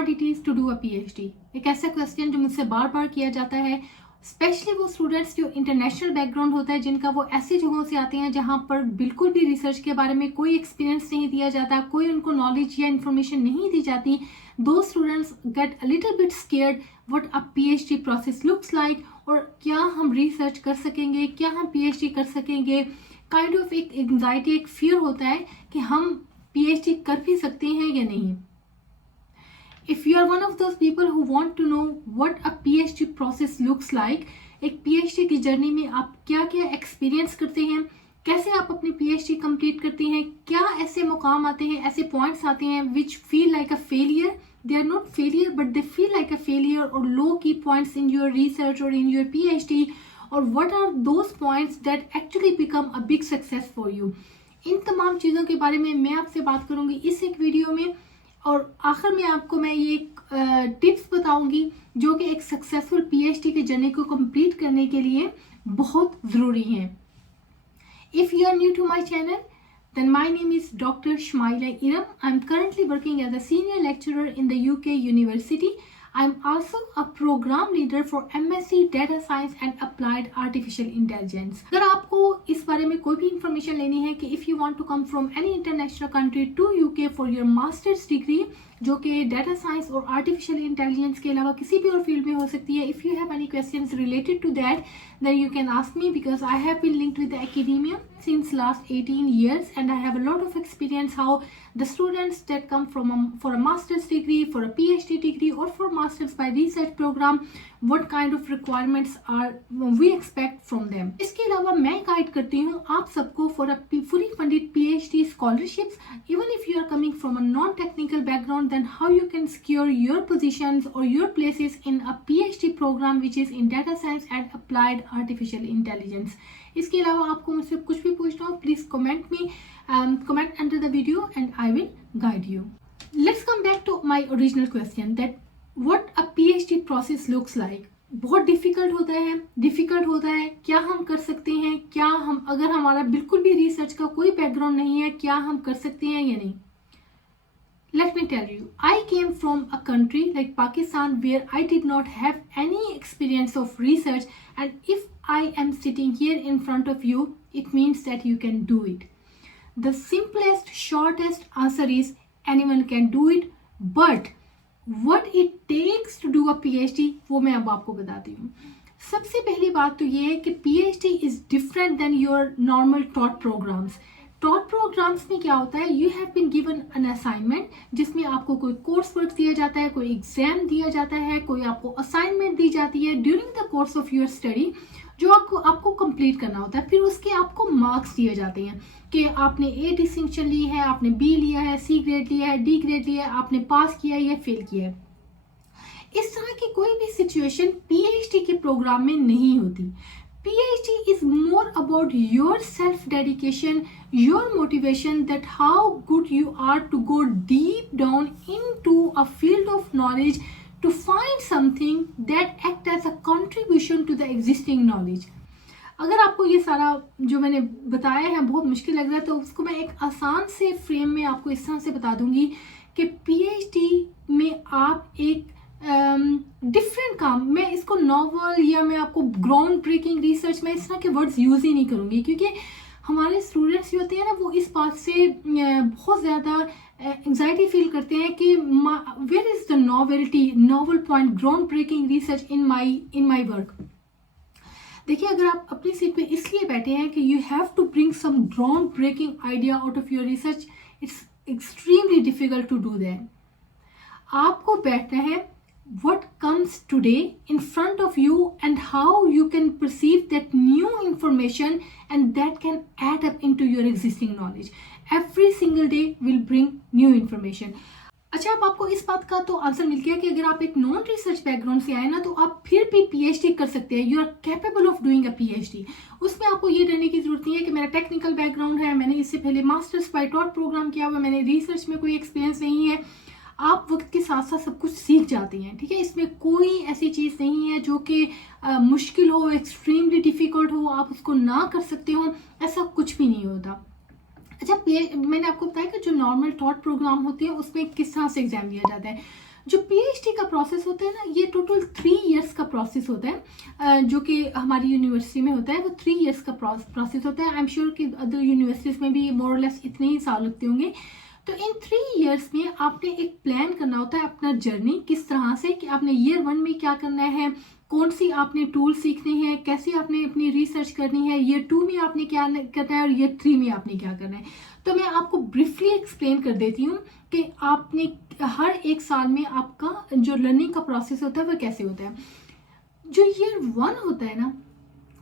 Hard it is to do a PhD. एक ऐसा question जो मुझसे बार बार किया जाता है, स्पेशली वो स्टूडेंट्स जो इंटरनेशनल बैकग्राउंड होता है, जिनका वो ऐसी जगहों से आते हैं जहां पर बिल्कुल भी रिसर्च के बारे में कोई एक्सपीरियंस नहीं दिया जाता, कोई उनको नॉलेज या इन्फॉर्मेशन नहीं दी जाती। दो students get a little bit scared what a PhD process looks like, और क्या हम रिसर्च कर सकेंगे, क्या हम पीएचडी कर सकेंगे। काइंड ऑफ एक एंजाइटी, एक फियर होता है कि हम पीएचडी कर भी सकते हैं या नहीं। If you are one of those people who want to know what a PhD process looks like, एक PhD की जर्नी में आप क्या क्या एक्सपीरियंस करते हैं, कैसे आप अपनी PhD कंप्लीट करते हैं, क्या ऐसे मुकाम आते हैं, ऐसे पॉइंट्स आते हैं which feel like a failure, they are not failure but they feel like a failure or low key points in your research or in your PhD, or what are those points that actually become a big success for you। इन तमाम चीज़ों के बारे में मैं आपसे बात करूंगी इस एक वीडियो में, और आखिर में आपको मैं ये टिप्स बताऊंगी जो कि एक सक्सेसफुल पीएचडी की जर्नी को कंप्लीट करने के लिए बहुत ज़रूरी हैं। If you are new to my channel, then my name is Dr. Shmaila Iram. I'm currently working as a senior lecturer in the UK University. I'm also a program leader for MSc Data Science and Applied Artificial Intelligence. अगर आपको इस बारे में कोई भी information लेनी है कि if you want to come from any international country to UK for your master's degree, जो कि डेटा साइंस और आर्टिफिशियल इंटेलिजेंस के अलावा किसी भी और फील्ड में हो सकती है, if you have any questions related to that then you can ask me, because I have been linked with the academia since last 18 years and I have a lot of experience how the students that come from for a master's degree, for a PhD degree or for masters by research program, what kind of requirements are we expect from them। इसके अलावा मैं guide करती हूँ आप सबको for a fully funded PhD scholarships, even if you are coming from a non-technical background, then how you can secure your positions or your places in a PhD program which is in data science and applied artificial intelligence। इसके अलावा आपको मुझसे कुछ भी पूछना हो, please comment under the video and I will guide you। Let's come back to my original question that what a PhD process looks like। बहुत difficult होता है, क्या हम कर सकते हैं, क्या हम, अगर हमारा बिल्कुल भी रिसर्च का कोई बैकग्राउंड नहीं है, क्या हम कर सकते हैं या नहीं। Let me tell you, I came from a country like Pakistan where I did not have any experience of research, and if I am sitting here in front of you, it means that you can do it। The simplest, shortest answer is anyone can do it, but what it takes to do a PhD, वो मैं अब आपको बताती हूँ। सबसे पहली बात तो ये है कि PhD is different than your normal taught programs। Taught programs में क्या होता है, you have been given an assignment, जिसमें आपको कोई कोर्स वर्क दिया जाता है, कोई एग्जाम दिया जाता है, कोई आपको असाइनमेंट दी जाती है during the course of your study, जो आपको कंप्लीट करना होता है। फिर उसके आपको मार्क्स दिए जाते हैं कि आपने ए डिस्टिंक्शन ली है, आपने बी लिया है, सी ग्रेड लिया है, डी ग्रेड लिया है, आपने पास किया है या फेल किया है। इस तरह की कोई भी सिचुएशन पीएचडी के प्रोग्राम में नहीं होती। PhD is more about your self-dedication, your motivation, that how good you are to go deep down into a field of knowledge to find something that act as a contribution to the existing knowledge। अगर आपको ये सारा जो मैंने बताया है बहुत मुश्किल लग रहा है, तो उसको मैं एक आसान से फ्रेम में आपको इस तरह से बता दूंगी कि PhD में आप एक डिफरेंट काम, मैं इसको नॉवल या मैं आपको ग्राउंड ब्रेकिंग रिसर्च, मैं इस तरह के वर्ड्स यूज ही नहीं करूंगी, क्योंकि हमारे स्टूडेंट्स होते हैं ना, वो इस बात से बहुत ज़्यादा एंजाइटी फील करते हैं कि where is the novel point, ground breaking research in my work. देखिए, अगर आप अपनी सीट पे इसलिए बैठे हैं कि you have to bring some ground breaking idea out of your research, it's extremely difficult to do that. आपको बैठना है what comes today in front of you and how you can perceive that new information and that can add up into your existing knowledge। Every single day will bring new information। अच्छा, अब आपको इस बात का तो answer मिल गया कि अगर आप एक नॉन रिसर्च बैकग्राउंड से आए ना, तो आप फिर भी पीएचडी कर सकते हैं। You are capable of doing a PhD. उसमें आपको ये डरने की जरूरत नहीं है कि मेरा टेक्निकल बैकग्राउंड है, मैंने इससे पहले मास्टर्स बाय टॉट प्रोग्राम किया हुआ, मैंने रिसर्च में कोई एक्सपीरियंस नहीं है। आप वक्त के साथ साथ सब कुछ सीख जाते हैं, ठीक है। इसमें कोई ऐसी चीज़ नहीं है जो कि मुश्किल हो, एक्सट्रीमली डिफिकल्ट हो, आप उसको ना कर सकते हो, ऐसा कुछ भी नहीं होता। अच्छा, मैंने आपको बताया कि जो नॉर्मल टॉट प्रोग्राम होते हैं उसमें किस तरह से एग्जाम दिया जाता है। जो पीएचडी का प्रोसेस होता है ना, ये टोटल 3 इयर्स का प्रोसेस होता है, जो कि हमारी यूनिवर्सिटी में होता है, वो 3 इयर्स का प्रोसेस होता है। आई एम श्योर कि अदर यूनिवर्सिटीज में भी मोर और लेस इतने ही साल लगते होंगे। तो इन 3 इयर्स में आपने एक प्लान करना होता है अपना जर्नी किस तरह से, कि आपने ईयर 1 में क्या करना है, कौन सी आपने टूल सीखने हैं, कैसे आपने अपनी रिसर्च करनी है, ईयर 2 में आपने क्या करना है और ईयर 3 में आपने क्या करना है। तो मैं आपको ब्रीफली एक्सप्लेन कर देती हूँ कि आपने हर एक साल में आपका जो लर्निंग का प्रोसेस होता है वो कैसे होता है। जो ईयर 1 होता है ना,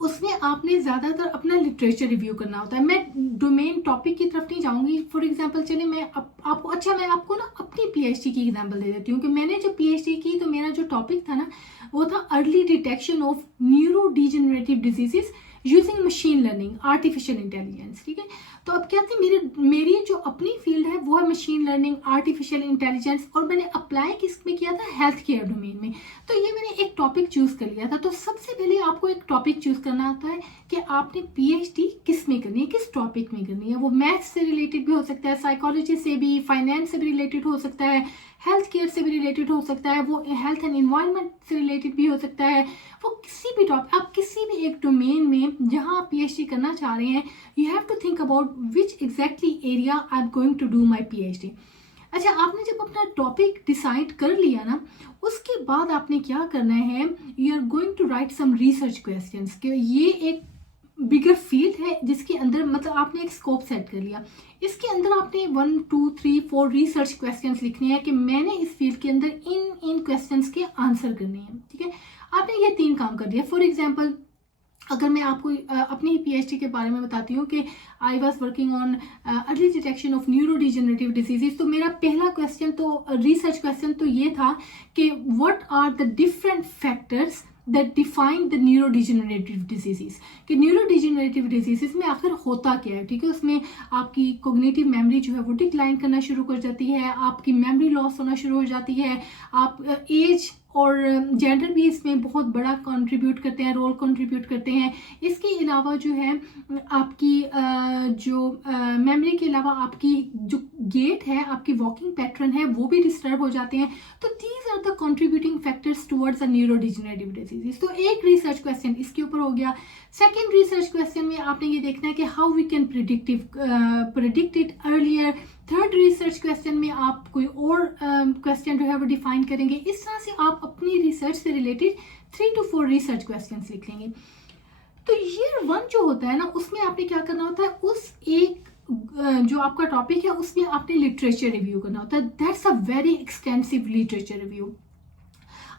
उसमें आपने ज़्यादातर अपना लिटरेचर रिव्यू करना होता है। मैं डोमेन टॉपिक की तरफ नहीं जाऊंगी। फॉर एग्जांपल चलिए मैं आपको ना अपनी पीएचडी की एग्जांपल दे देती हूँ कि मैंने जब पीएचडी की तो मेरा जो टॉपिक था ना, वो था early detection of neuro degenerative diseases using machine learning, artificial intelligence. ठीक है, तो अब क्या थी, मेरी जो अपनी फील्ड है वो है मशीन लर्निंग, आर्टिफिशियल इंटेलिजेंस, और मैंने अप्लाई किस में किया था, हेल्थ केयर डोमेन में। तो ये मैंने एक टॉपिक चूज कर लिया था। तो सबसे पहले आपको एक टॉपिक चूज करना होता है कि आपने पीएचडी किस में करनी है, किस टॉपिक में करनी है। वो मैथ्स से रिलेटेड भी हो सकता है, साइकोलॉजी से भी, फाइनेंस से भी रिलेटेड हो सकता है, हेल्थ केयर से भी रिलेटेड हो सकता है, वो हेल्थ एंड एनवायरनमेंट से रिलेटेड भी हो सकता है। वो किसी भी टॉपिक, आप किसी भी एक डोमेन में जहां आप पीएचडी करना चाह रहे हैं, you have to think about which exactly area I am going to do my PhD. अच्छा, आपने जब अपना टॉपिक डिसाइड कर लिया ना, उसके बाद आपने क्या करना है, you are going to write some research questions. कि ये एक बिगर फील्ड है जिसके अंदर, मतलब आपने एक स्कोप सेट कर लिया, इसके अंदर आपने 1 2 3 4 रिसर्च क्वेश्चंस लिखने हैं कि मैंने इस फील्ड के अंदर इन क्वेश्चंस के आंसर करने हैं। ठीक है, आपने ये 3 काम कर दिया। फॉर एग्जाम्पल, अगर मैं आपको अपनी पीएचडी के बारे में बताती हूँ कि I was working on early detection of neuro degenerative diseases, तो मेरा पहला क्वेश्चन तो रिसर्च क्वेश्चन तो ये था कि what are the different factors that define the neurodegenerative diseases, कि न्यूरो डिजेनरेटिव डिजीजेस में आखिर होता क्या है। ठीक है, उसमें आपकी कोग्निटिव मेमोरी जो है वो डिक्लाइन करना शुरू कर जाती है, आपकी मेमोरी लॉस होना शुरू हो जाती है, आप एज और जेंडर भी इसमें बहुत बड़ा कंट्रीब्यूट करते हैं, रोल कंट्रीब्यूट करते हैं। इसके अलावा जो है आपकी जो मेमोरी के अलावा आपकी जो गेट है, आपकी वॉकिंग पैटर्न है, वो भी डिस्टर्ब हो जाते हैं। तो these are the contributing factors towards a neurodegenerative disease. तो एक रिसर्च क्वेश्चन इसके ऊपर हो गया। सेकेंड रिसर्च क्वेश्चन में आपने ये देखना है कि how we can predict it earlier. Third research question में आप कोई और क्वेश्चन जो है वो डिफाइन करेंगे। इस तरह से आप अपनी रिसर्च से रिलेटेड 3 to 4 रिसर्च क्वेश्चंस लिख लेंगे। तो ईयर 1 जो होता है ना, उसमें आपने क्या करना होता है, उस एक जो आपका टॉपिक है उसमें आपने लिटरेचर रिव्यू करना होता है। That's a very extensive literature review.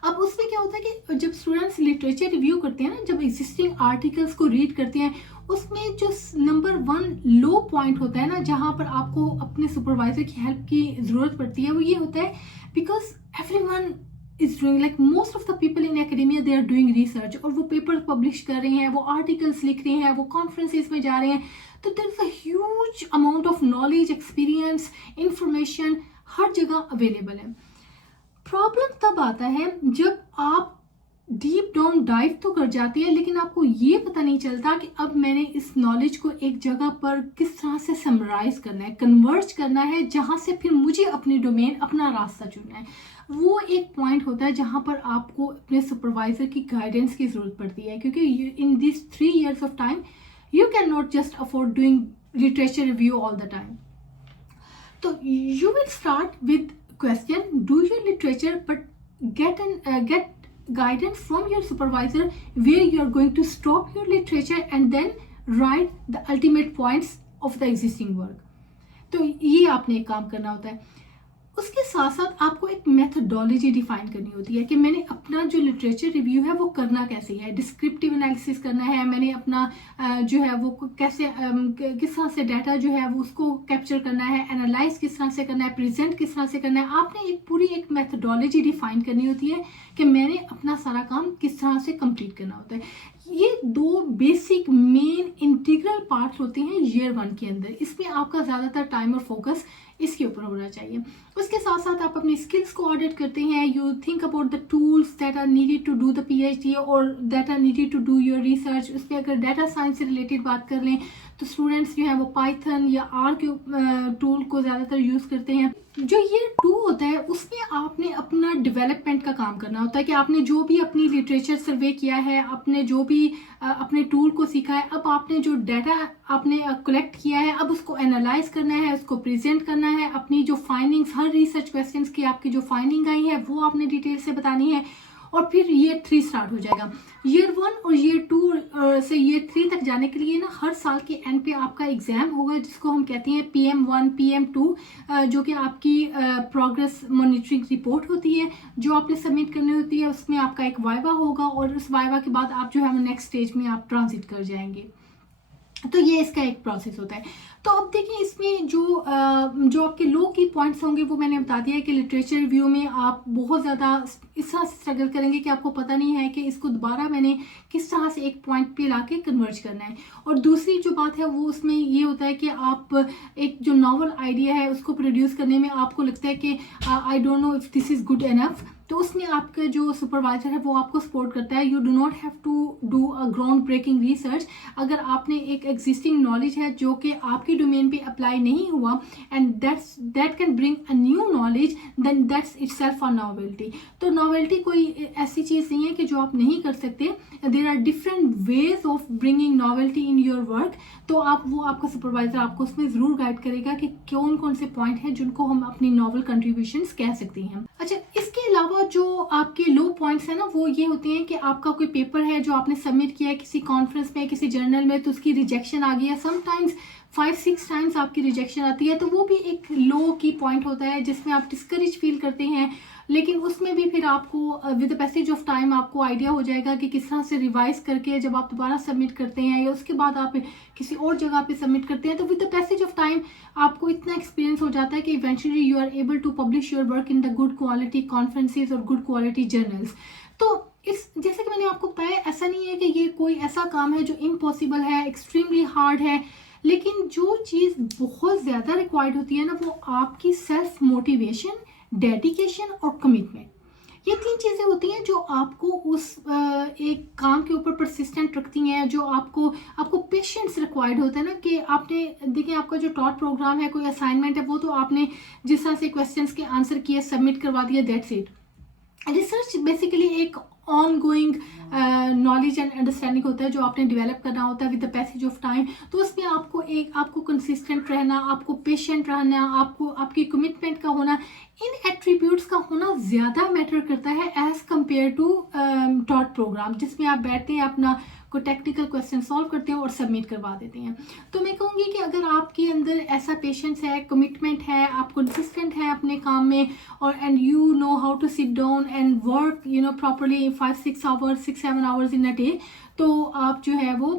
अब उसमें क्या होता है कि जब स्टूडेंट्स लिटरेचर रिव्यू करते हैं ना, जब एग्जिस्टिंग आर्टिकल्स को रीड करते हैं, उसमें जो नंबर 1 लो पॉइंट होता है ना, जहां पर आपको अपने सुपरवाइजर की हेल्प की जरूरत पड़ती है, वो ये होता है because everyone is doing, like most of the people in academia they are doing research, और वो पेपर पब्लिश कर रहे हैं, वो आर्टिकल्स लिख रहे हैं, वो कॉन्फ्रेंसेज में जा रहे हैं। तो there is a huge amount of knowledge, experience, information हर जगह अवेलेबल है। प्रॉब्लम तब आता है जब आप डीप डाउन डाइव तो कर जाती है, लेकिन आपको ये पता नहीं चलता कि अब मैंने इस नॉलेज को एक जगह पर किस तरह से समराइज करना है, कन्वर्ज करना है, जहां से फिर मुझे अपनी डोमेन, अपना रास्ता चुनना है। वो एक पॉइंट होता है जहां पर आपको अपने सुपरवाइजर की गाइडेंस की जरूरत पड़ती है, क्योंकि in this 3 years of time you can not just afford doing literature review all the time. तो you will start with question, do your literature, but get guidance from your supervisor where you are going to stop your literature and then write the ultimate points of the existing work. तो ये आपने एक काम करना होता है। उसके साथ साथ आपको एक मेथडोलॉजी डिफाइन करनी होती है कि मैंने अपना जो लिटरेचर रिव्यू है वो करना कैसे है। डिस्क्रिप्टिव एनालिसिस करना है, मैंने अपना जो है वो कैसे किस तरह से डाटा जो है वो उसको कैप्चर करना है, एनालाइज किस तरह से करना है, प्रेजेंट किस तरह से करना है। आपने एक पूरी एक मेथडोलॉजी डिफाइन करनी होती है कि मैंने अपना सारा काम किस तरह से कंप्लीट करना होता है। ये 2 बेसिक मेन इंटीग्रल पार्ट होते हैं ईयर 1 के अंदर। इसमें आपका ज़्यादातर टाइम और फोकस इसके ऊपर होना चाहिए। उसके साथ साथ आप अपनी स्किल्स को ऑडिट करते हैं। You think about the tools that are needed to do the PhD और that are needed to do your research. उसमें अगर डाटा साइंस से रिलेटेड बात कर लें तो स्टूडेंट्स जो है वो पाइथन या आर के टूल को ज़्यादातर यूज़ करते हैं। जो ईयर 2 होता है उसमें आपने अपना आपका डेवलपमेंट का काम करना होता है कि आपने जो भी अपनी लिटरेचर सर्वे किया है, आपने जो भी अपने टूल को सीखा है, अब आपने जो डाटा आपने कलेक्ट किया है, अब उसको एनालाइज करना है, उसको प्रेजेंट करना है, अपनी जो फाइंडिंग्स, हर रिसर्च क्वेश्चंस की आपकी जो फाइंडिंग आई है वो आपने डिटेल से बतानी है। और फिर ईयर 3 स्टार्ट हो जाएगा। ईयर 1 और ईयर 2 से ईयर 3 तक जाने के लिए ना हर साल के एंड पे आपका एग्जाम होगा, जिसको हम कहते हैं PM1 PM2, जो कि आपकी प्रोग्रेस मॉनिटरिंग रिपोर्ट होती है जो आपने सबमिट करनी होती है। उसमें आपका एक वाइवा होगा और उस वाइवा के बाद आप जो है वो नेक्स्ट स्टेज में आप ट्रांजिट कर जाएंगे। तो ये इसका एक प्रोसेस होता है। तो अब देखिए इसमें जो आपके लो की पॉइंट्स होंगे वो मैंने बता दिया है कि लिटरेचर रिव्यू में आप बहुत ज़्यादा इस तरह से स्ट्रगल करेंगे कि आपको पता नहीं है कि इसको दोबारा मैंने किस तरह से एक पॉइंट पे लाके कन्वर्ज करना है। और दूसरी जो बात है वो उसमें ये होता है कि आप एक जो नॉवल आइडिया है उसको प्रोड्यूस करने में आपको लगता है कि I don't know if this is good enough, तो उसमें आपका जो सुपरवाइजर है वो आपको सपोर्ट करता है। You do not have to do a ground breaking research. अगर आपने एक एग्जिस्टिंग नॉलेज है जो कि आपकी डोमेन पे अप्लाई नहीं हुआ and that can bring a new knowledge, then that's itself a novelty. तो नॉवेल्टी कोई ऐसी चीज़ नहीं है कि जो आप नहीं कर सकते। There are different ways of bringing novelty in your work. तो आपका सुपरवाइजर आपको उसमें ज़रूर गाइड करेगा कि कौन कौन से पॉइंट हैं जिनको हम अपनी नॉवल कंट्रीब्यूशंस कह सकते हैं। अच्छा, इसके अलावा जो आपके लो पॉइंट्स हैं ना वो ये होते हैं कि आपका कोई पेपर है जो आपने सबमिट किया है किसी कॉन्फ्रेंस में, किसी जर्नल में, तो उसकी रिजेक्शन आ गई है। समटाइम्स 5-6 टाइम्स आपकी रिजेक्शन आती है, तो वो भी एक लो की पॉइंट होता है जिसमें आप डिस्करेज फील करते हैं। लेकिन उसमें भी फिर आपको with the passage of time आपको आइडिया हो जाएगा कि किस तरह से रिवाइज करके जब आप दोबारा सबमिट करते हैं या उसके बाद आप किसी और जगह पे सबमिट करते हैं, तो with the passage of time आपको इतना एक्सपीरियंस हो जाता है कि eventually you are able to publish your work in the good quality conferences और गुड क्वालिटी जर्नल्स। तो जैसे कि मैंने आपको बताया, ऐसा नहीं है कि ये कोई ऐसा काम है जो इम्पॉसिबल है, एक्सट्रीमली हार्ड है, लेकिन जो चीज़ बहुत ज़्यादा रिक्वायर्ड होती है ना वो आपकी सेल्फ मोटिवेशन, डेडिकेशन और कमिटमेंट। ये 3 चीज़ें होती हैं जो आपको उस एक काम के ऊपर परसिस्टेंट रखती हैं, जो आपको पेशेंस रिक्वायर्ड होता है ना कि आपने देखिए आपका जो टॉट प्रोग्राम है, कोई असाइनमेंट है, वो तो आपने जिस तरह से क्वेश्चंस के आंसर किए, सबमिट करवा दिया, दैट्स इट। रिसर्च बेसिकली एक on going knowledge and understanding होता है जो आपने डेवलप करना होता है with the passage of time. तो उसमें आपको कंसिस्टेंट रहना, आपको पेशेंट रहना, आपको आपकी कमिटमेंट का होना, इन एट्रीब्यूट्स का होना ज़्यादा मैटर करता है as compare to taught program, जिसमें आप बैठते हैं अपना कोई टेक्निकल क्वेश्चन सॉल्व करते हैं और सबमिट करवा देते हैं। तो मैं कहूँगी कि अगर आपके अंदर ऐसा पेशेंस है, कमिटमेंट है, आप कंसिस्टेंट है अपने काम में, और and you know how to sit down and work properly 5-6 hours 6-7 hours in a day, तो आप जो है वो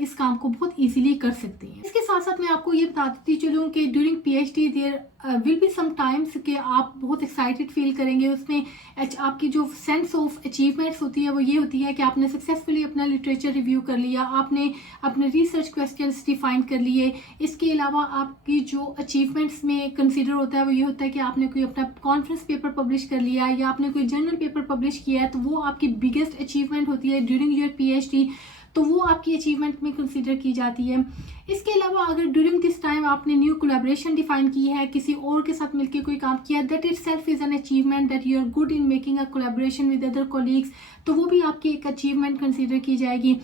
इस काम को बहुत इजीली कर सकते हैं। इसके साथ साथ मैं आपको ये बता देती चलूँ कि during PhD there will be some times कि आप बहुत एक्साइटेड फील करेंगे। उसमें आपकी जो सेंस ऑफ अचीवमेंट्स होती है वो ये होती है कि आपने सक्सेसफुली अपना लिटरेचर रिव्यू कर लिया, आपने अपने रिसर्च क्वेश्चंस डिफाइन कर लिए। इसके अलावा आपकी जो अचीवमेंट्स में कंसिडर होता है वो ये होता है कि आपने कोई अपना कॉन्फ्रेंस पेपर पब्लिश कर लिया या आपने कोई जर्नल पेपर पब्लिश किया है, तो वो आपकी बिगेस्ट अचीवमेंट होती है ड्यूरिंग योर PhD, तो वो आपकी अचीवमेंट में कंसीडर की जाती है। इसके अलावा अगर ड्यूरिंग दिस टाइम आपने न्यू कोलैबोरेशन डिफाइन की है, किसी और के साथ मिलकर कोई काम किया, that itself is an achievement, that you are good in making a collaboration with other colleagues, तो वो भी आपकी एक अचीवमेंट कंसीडर की जाएगी।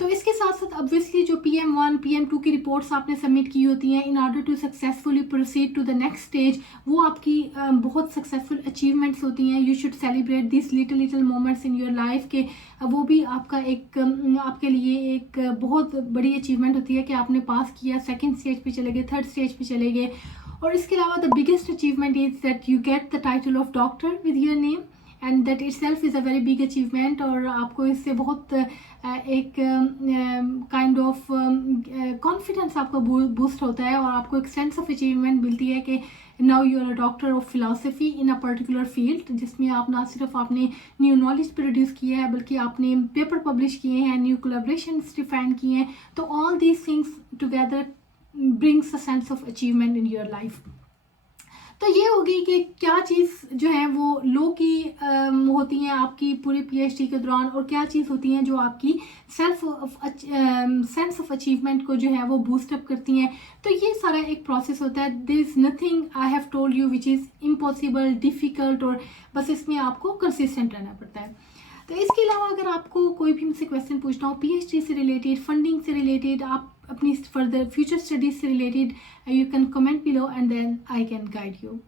तो इसके साथ साथ ऑब्वियसली जो PM1 PM2 की रिपोर्ट्स आपने सबमिट की होती हैं in order to successfully proceed to the next stage, वो आपकी बहुत सक्सेसफुल अचीवमेंट्स होती हैं। You should celebrate this little moments in your life के वो भी आपका आपके लिए एक बहुत बड़ी अचीवमेंट होती है कि आपने पास किया, सेकेंड स्टेज पे चले गए, थर्ड स्टेज पे चले गए। और इसके अलावा the biggest achievement is that you get the title of doctor with your name, and that it self is a very big achievement. और आपको इससे बहुत एक काइंड ऑफ कॉन्फिडेंस आपका बूस्ट होता है और आपको एक सेंस ऑफ अचीवमेंट मिलती है कि now you are a doctor of philosophy in a particular field, जिसमें आप ना सिर्फ आपने न्यू नॉलेज प्रोड्यूस किया है बल्कि आपने पेपर पब्लिश किए हैं, न्यू कोलैबोरेशंस डिफाइन किए हैं। तो all these things together brings a sense of achievement in your life. तो ये होगी कि क्या चीज़ जो है वो लो की होती हैं आपकी पूरे पीएचडी के दौरान, और क्या चीज़ होती हैं जो आपकी सेंस ऑफ अचीवमेंट को जो है वो बूस्ट अप करती हैं। तो ये सारा एक प्रोसेस होता है। There is nothing I have told you which is impossible, difficult, और बस इसमें आपको कंसिस्टेंट रहना पड़ता है। तो इसके अलावा अगर आपको कोई भी मुझसे क्वेश्चन पूछना हो पीएचडी से रिलेटेड, फंडिंग से रिलेटेड, आप अपनी फर्दर फ्यूचर स्टडीज से related, you can comment below and then I can guide you.